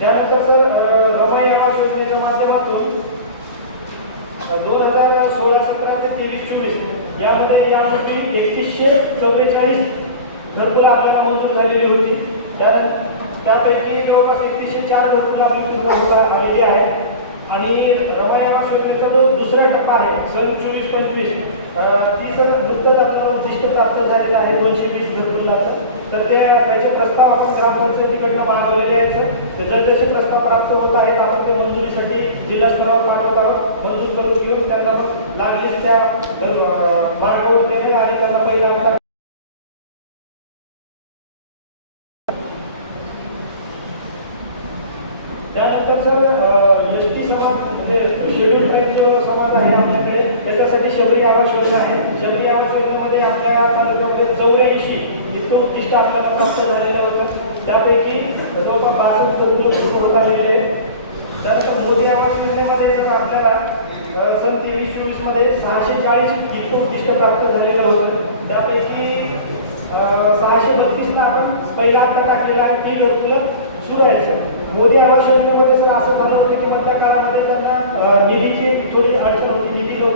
त्यानंतर सर रमाई आवास योजनेच्या माध्यमातून दोन हजार सोळा सतरा ते तेवीस चोवीस यामध्ये यापूर्वी एकतीसशे चौवेचाळीस घरकुलं आपल्याला मंजूर झालेली होती. त्यानंतर त्यापैकी जवळपास एकतीसशे चार घरकुलं आपली पूर्ण होता आलेली आहे. आणि रमाई आवास योजनेचा जो दुसरा टप्पा आहे सन चोवीस पंचवीस ती सर नुकतंच आपल्याला उद्दिष्ट प्राप्त झालेलं आहे दोनशे वीस घरकुलाचं. तर ते त्याचे प्रस्ताव आपण ग्रामपंचायतीकडनं मागवलेले आहेत सर. ते जसजसे प्रस्ताव प्राप्त होत आहेत आपण ते मंजुरीसाठी जिल्हा स्तरावर पाठवत आहोत मंजूर करून घेऊन त्यांना मग लागलीच त्या अ, मार्गावर देणे आणि त्यांना पहिला हप्ता त्यानंतर सर एस टी समाज म्हणजे शेड्यूल ट्राईब जो समाज आहे आपल्याकडे त्याच्यासाठी शबरी आवास योजना आहे शबरी आवास योजनेमध्ये आपल्या तालुक्यामध्ये चौऱ्याऐंशी इतकं उद्दिष्ट आपल्याला प्राप्त झालेलं होतं त्यापैकी जवळपास बासष्ट घरकुलं होत आलेले आहेत. त्यानंतर मोदी आवास योजनेमध्ये जर आपल्याला सन तेवीस चोवीसमध्ये सहाशे चाळीस इतकं उद्दिष्ट प्राप्त झालेलं होतं. त्यापैकी सहाशे बत्तीसला आपण पहिला हप्ता टाकलेला आहे. ती घरकुलं सुरू आहे सर. मोदी आवास योजनेमध्ये सर असं झालं होतं की मधल्या काळामध्ये त्यांना निधीची थोडी अडचण होती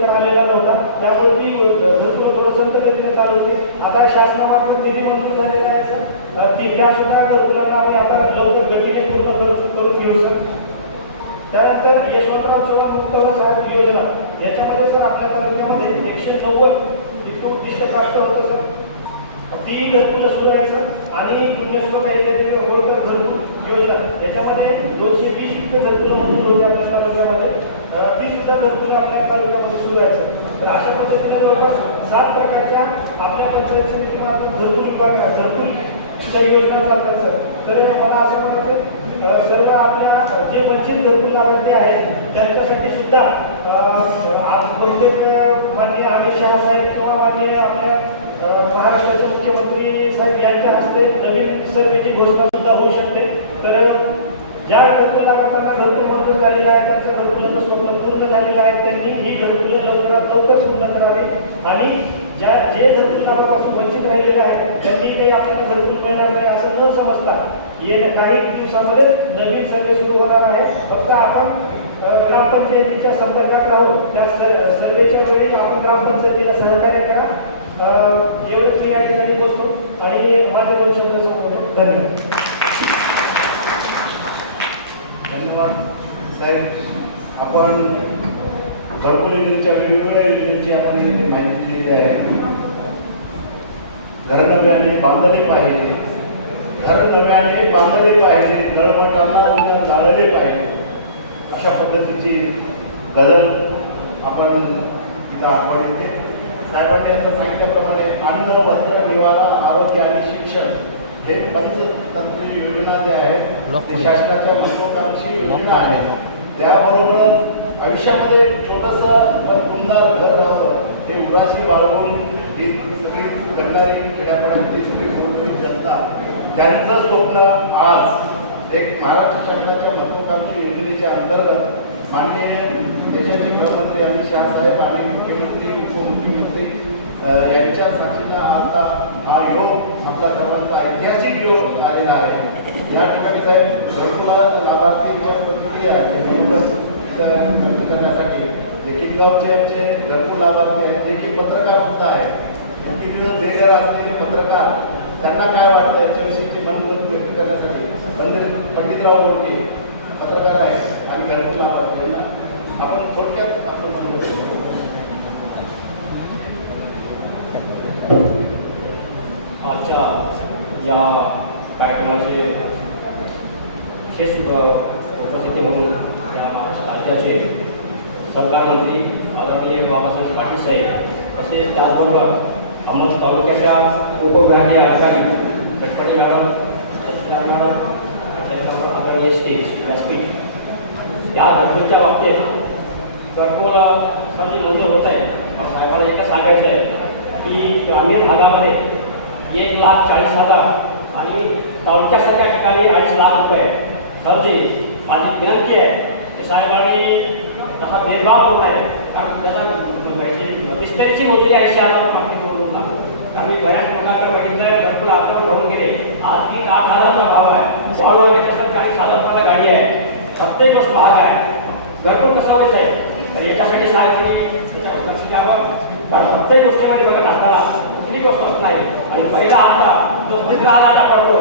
निधी आलेला नव्हता. त्यामुळे ती घरकुल थोडं संत गतीने चालू होती. आता शासनामार्फत निधी मंजूर झालेला आहे सर. ती त्या सुद्धा घरकुलांना आम्ही आता लवकर गतीने पूर्ण करून घेऊ सर. त्यानंतर यशवंतराव चव्हाण मुक्त व सारथी योजना. याच्यामध्ये सर आपल्या तालुक्यामध्ये एकशे नव्वद इतकं उद्दिष्ट प्राप्त होतं सर. ती घरकुलं सुरू आहेत सर. आणि पुण्यश्लोक आहे होळकर घरकुल योजना. याच्यामध्ये दोनशे वीस इतकं घरकुलं मंजूर होते आपल्या तालुक्यामध्ये. ती सुद्धा घरकुलं आपल्या तालुक्यामध्ये सुरू आहे सर तर अशा पद्धतीने जवळपास सात प्रकारच्या आपल्या पंचायत समितीमार्फत घरकुल विभाग घरकुल योजना चालतात सर. तर मला असं म्हणायचं सर्व आपल्या जे वंचित घरकुल लाभार्थी आहेत त्यांच्यासाठी सुद्धा आप- बहुतेक माननीय अमित शहा साहेब किंवा माननीय आपल्या महाराष्ट्राचे मुख्यमंत्री साहेब यांच्या हस्ते नवीन सर्वेची घोषणा सुद्धा होऊ शकते. तर ज्या घरकुल लाभार्थ्यांना घरकुल मंजूर झालेलं आहे त्यांचं घरकुलाचं स्वप्न पूर्ण झालेलं आहे त्यांनी ही घरकुलं लवकरात लवकर पूर्ण करावी. आणि ज्या जे घरकुल लाभापासून वंचित राहिलेले आहेत त्यांनी काही आपल्याला घरकुल मिळणार नाही असं न समजता येत्या काही दिवसामध्ये नवीन सर्वे सुरू होणार आहे फक्त आपण ग्रामपंचायतीच्या संपर्कात राहून त्या सर्वेच्या वेळी आपण ग्रामपंचायतीला सहकार्य करा. एवढंच मी या ठिकाणी बोलतो आणि माझ्या दोन शब्द संपवतो धन्यवाद. धन्यवाद. साहेब आपण घरकुल योजनेच्या वेगवेगळ्या योजनेची आपण माहिती दिलेली आहे. घर नव्याने बांधले पाहिजे. घर नव्याने बांधले पाहिजे. तळमठाला उद्या जाळले पाहिजे. अशा पद्धतीची गरज आपण इथं आठवण येते. साहेबांनी आता सांगितल्याप्रमाणे अन्न वस्त्र निवारा आरोग्य आणि शिक्षण हे पंचतंत्र योजना जे आहे ते शासनाच्या महत्वाकांक्षी आहे त्याबरोबरच आयुष्यामध्ये छोटंसं पण सुंदर घर राहावं. हे उराशी बाळगून ही सगळी घडणारी खेड्यापाड्यातली सगळी गोरगरीब जनता. त्यांचं स्वप्न आज एक महाराष्ट्र शासनाच्या महत्वाकांक्षी योजनेच्या अंतर्गत माननीय देशाचे गृहमंत्री अमित शहा साहेब आणि मुख्यमंत्री उपमुख्यमंत्री यांच्या साक्षीला आजचा हा योग आपल्या सर्वांचा ऐतिहासिक योग आलेला आहे. या ठिकाणी साहेब घरकुला लाभार्थीच्या प्रतिक्रिया हे बरोबर इथं व्यक्त करण्यासाठी जे किनगावचे आमचे घरकुल लाभार्थी आहेत जे की पत्रकार सुद्धा आहेत इतके दिवस बेघर असलेले पत्रकार त्यांना काय वाटतं याच्याविषयीचे मनोगत व्यक्त करण्यासाठी पंडित पंडितराव बोडके पत्रकार आहेत आणि घरकुल लाभार्थी यांना आपण थोडक्यात आपलं मनोगत करू. आजच्या या कार्यक्रमाचे विशेष उपस्थिती म्हणून या महाराष्ट्र राज्याचे सहकार मंत्री आदरणीय बाबासाहेब पाटील साहेब तसेच त्याचबरोबर अहमद तालुक्याच्या उपविभागीय अधिकारी चटपटे मॅडम तहसीलदार मॅडम त्याच्याबरोबर आदरणीय स्टेज व्यासपीठ. या घरकुलच्या बाबतीत घरकुल सर्व मंजूर होत आहे मला साहेबांना एकच सांगायचं आहे की ग्रामीण भागामध्ये एक लाख चाळीस हजार शाळेवाडी हा भेदभाव जो आहे कारण त्याला विस्तारची मोठी आहे आता मागणी करून लागतो आम्ही बऱ्याच लोकांना बघितलं भरपूर आता होऊन गेले आज तीन आठ हजारचा भाव आहे वाढ वाढण्याच्या चाळीस हजारपर्यंत गाडी आहे प्रत्येक गोष्ट भाग आहे भरपूर कसं वेच आहे याच्यासाठी साहेबांनी त्याच्याकडे लक्ष द्यावं कारण प्रत्येक गोष्टीमध्ये बघत असताना कुठली गोष्ट असत नाही. आणि पहिला आता तो पंधरा हजारचा पडतो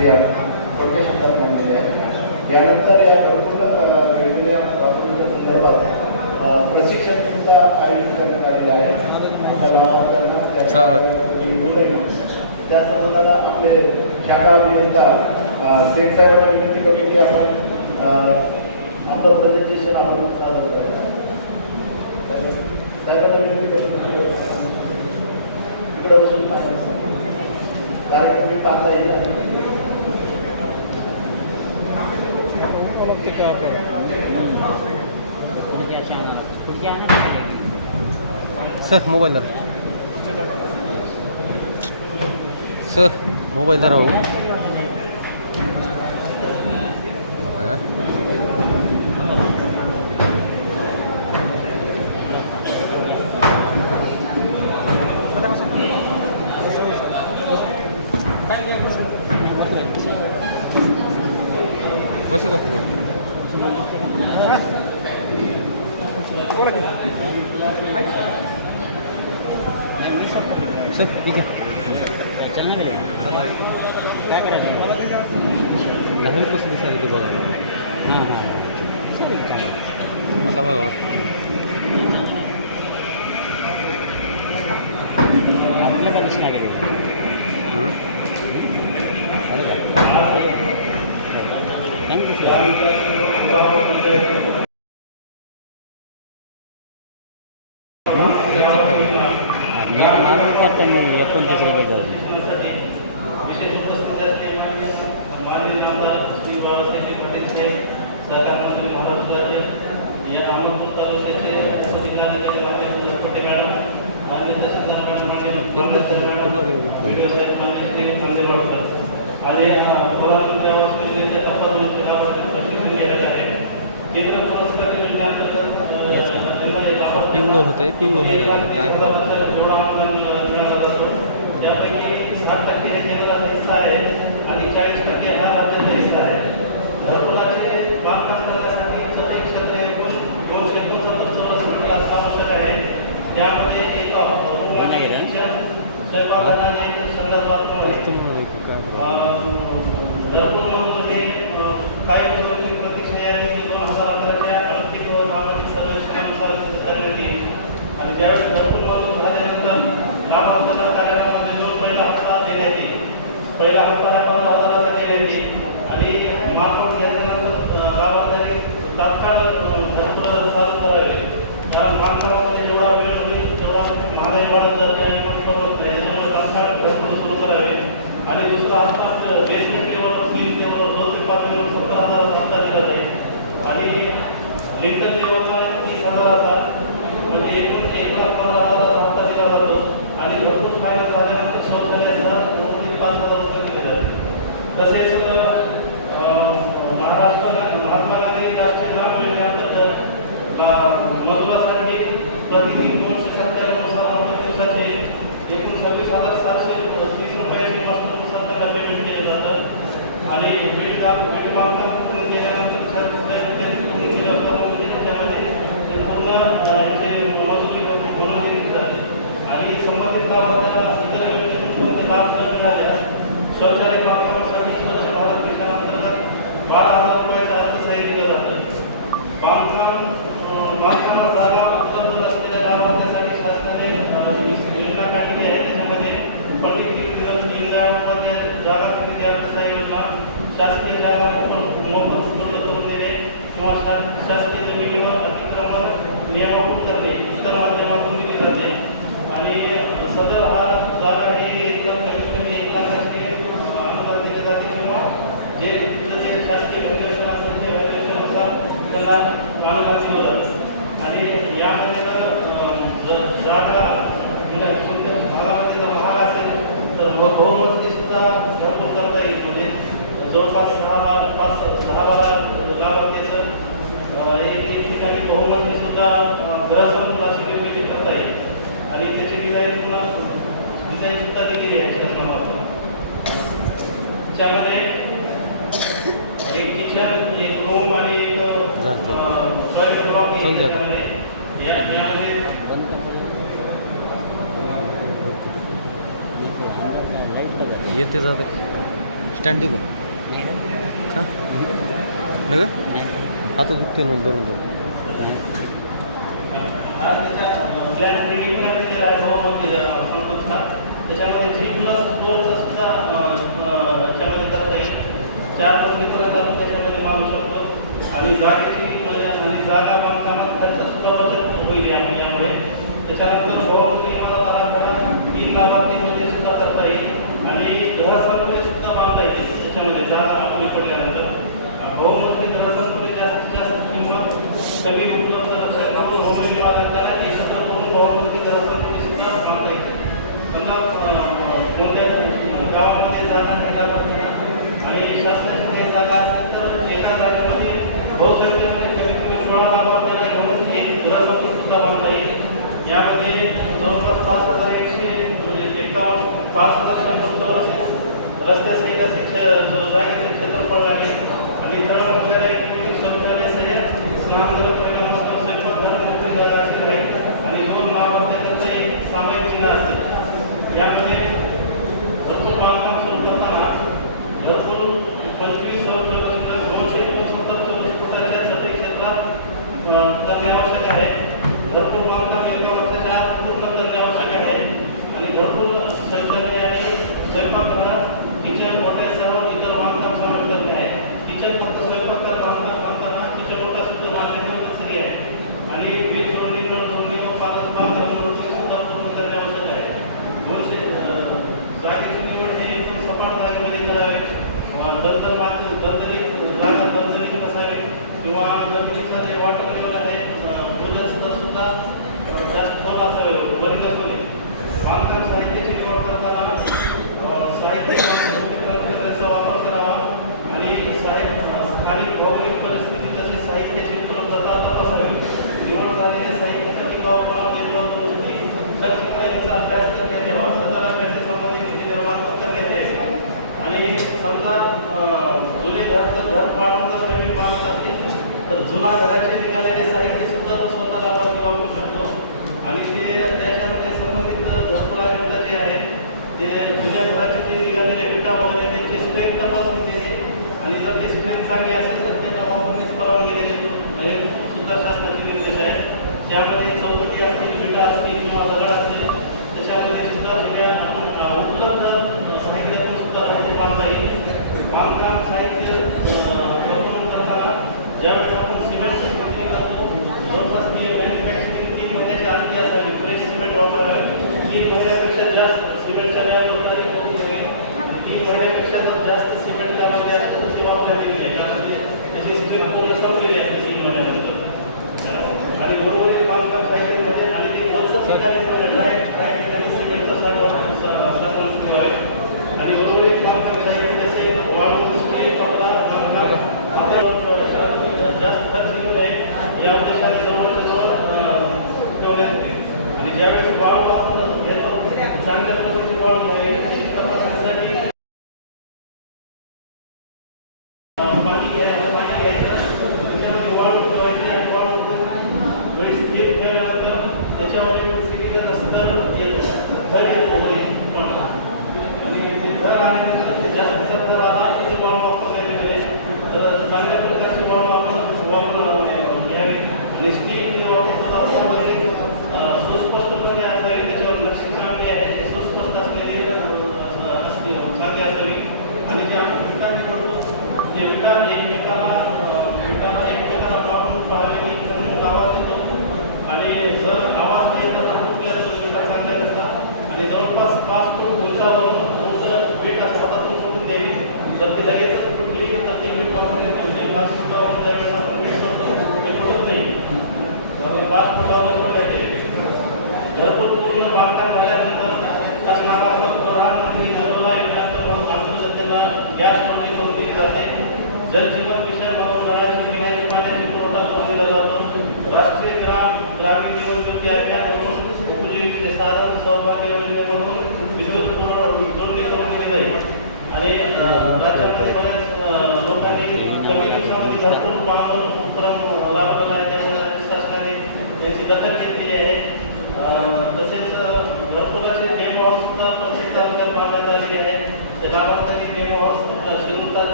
जे आहे शब्दात मांडलेले आहे. यानंतर या घरकुल वेगवेगळ्या संदर्भात प्रशिक्षण सुद्धा आयोजित करण्यात आलेले आहे. त्या संदर्भात आपले शाखा अभियंता सेठ साहेबांना विनंती करतो की आपण आपलं प्रेझेंटेशन आपण सादर करायचं साहेबांना विनंती करतो इकडे बसून कार्यक्रम पाहता येईल टाकावं लागतं. का आपण सर मोबाईल धरा. सर मोबाईल धरा हो. चल ठीक आहे. चल ना गेले काय करायचं? दहावी कसं दिसायला ती बघा. हां हां हां. चालेल चालेल. आपल्या का दिसणार गेले हो. चांगलं दिसलं. Gracias.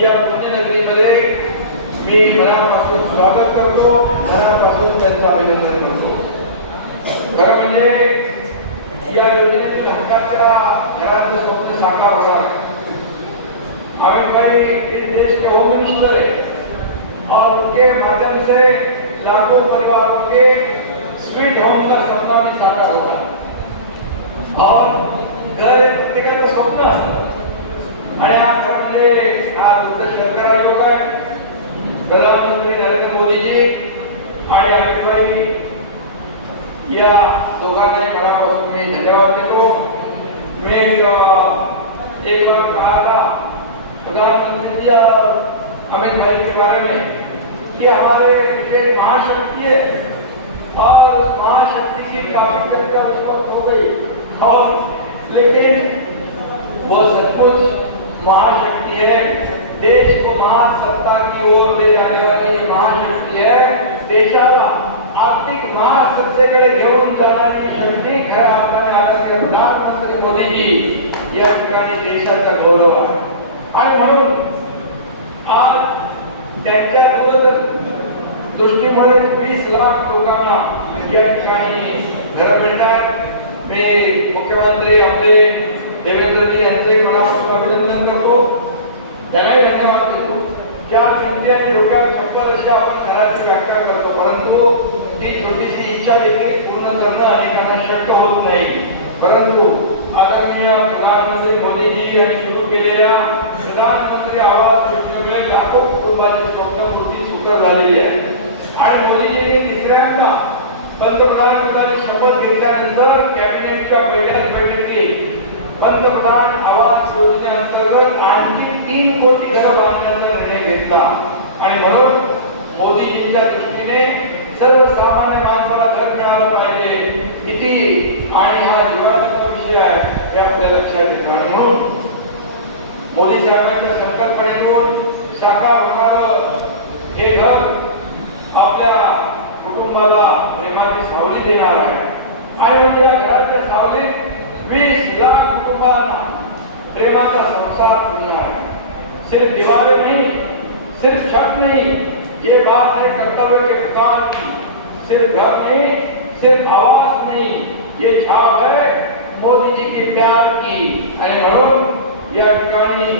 या पुण्यनगरीमध्ये मी मनापासून स्वागत करतो मनापासून त्यांचं अभिनंदन करतो. खरं म्हणजे या योजनेतील हक्काच्या घरांचं स्वप्न साकार होणार है अमित भाई इस देश के होम मिनिस्टर है और उनके माध्यम से लाखों परिवारों के स्वीट होम का सपना भी साकार होगा और घर प्रत्येकाचं स्वप्न असतं आणि आहे प्रधानमंत्री नरेंद्र मोदीजी आणि अमित भाई, या दोघांनाही प्रधानमंत्री जी अमित भाई के बारे में हमारे महाशक्ति है और उस महाशक्ति की काफ़ी चर्चा उस वक्त हो गई। और लेकिन वो सचमुच महाशक्ति है। देश को महासत्ता की ओर ले जाने वाली ये महाशक्ती है। देशाला आर्थिक महासत्तेकडे घेऊन जाणारी शक्ती खऱ्या अर्थाने आदरणीय प्रधानमंत्री मोदीजी या ठिकाणी देशाचा गौरव आहे. आणि म्हणून आज त्यांच्या दूरदृष्टीमुळे दृष्टीमुळे वीस लाख लोकांना या ठिकाणी घर मिळतात. मी मुख्यमंत्री आपले देवेंद्रजी यांचे मनापासून अभिनंदन करतो त्यांनाही धन्यवाद देतो असते आणि डोक्यावर छप्पर असते आपण घराची व्याख्या करतो. परंतु ती छोटीशी इच्छा देखील पूर्ण करणं अनेकांना शक्य होत नाही. परंतु आदरणीय प्रधानमंत्री मोदीजी यांनी सुरू केलेल्या प्रधानमंत्री आवास योजनेमुळे लाखो कुटुंबाची स्वप्नपूर्ती सुकर झालेली आहे. आणि मोदीजींनी तिसऱ्यांदा पंतप्रधान पदाची शपथ घेतल्यानंतर कॅबिनेटच्या पहिल्याच बैठकीत पंतप्रधान आवास योजनेअंतर्गत आणखी तीन कोटी घरं बांधण्याचा निर्णय घेतला. आणि म्हणून मोदीजींच्या दृष्टीने सर्वसामान्य माणसाला घर मिळालं पाहिजे. किती? आणि हा जीवनाचा विषय आहे हे आपल्या लक्षात येतं. आणि म्हणून मोदी साहेबांच्या संकल्पनेतून साकार होणार हे घर आपल्या कुटुंबाला प्रेमाची सावली देणार आहे. आणि म्हणून या घराच्या सावलीत वीस लाख कुटुंबांना प्रेमाचा संसार मिळणार सिर्फ दिवाळी नाही सिर्फ़ छत नहीं ये बात है कर्तव्य के पुकार की। सिर्फ़ घर नहीं सिर्फ़ आवास नहीं ये छाप है मोदी जी की प्यार की। आणि म्हणून या ठिकाणी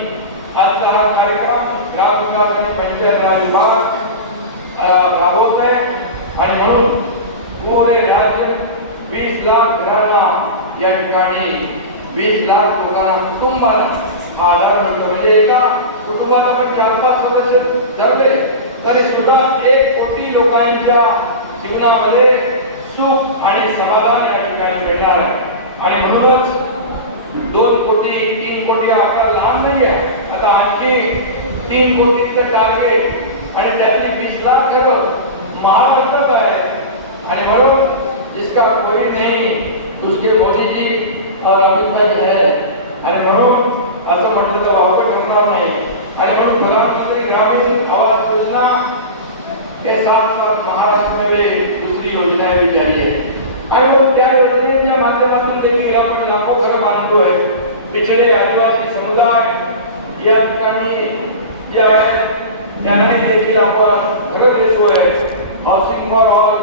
आजचा हा कार्यक्रम ग्रामविकास आणि पंचायत राज विभाग अ, राबवतोय आणि म्हणून पुरे राज्य वीस लाख घरांना या ठिकाणी वीस लाख लोकांना कुटुंबाला हा आधार मिळतो म्हणजे कुटुंबाला पण चार पाच सदस्य धरले तरी सुद्धा एक कोटी लोकांच्या जीवनामध्ये सुख आणि समाधान या ठिकाणी मिळणार आहे. आणि म्हणूनच दोन कोटी तीन कोटी आपला लहान नाही आहे. आता आणखी तीन कोटीचं टार्गेट आणि त्यातली वीस लाख घरं महाराष्ट्रात आहे. आणि म्हणून जिसका कोई नाही उसके मोदी जी और अमित भाई है. आणि म्हणून असं म्हटलं तर वापर ठरणार नाही. आणि म्हणून प्रधानमंत्री ग्रामीण आवास योजना हे सात सात महाराष्ट्र में भी दूसरी विचारली आहे. आणि मग त्या योजनेच्या माध्यमातून देखील आपण लाखो घर बांधतोय. पिछडे आदिवासी समुदाय या ठिकाणी जे आहे त्यांनाही देखील आपण घरं देतोय. Housing for all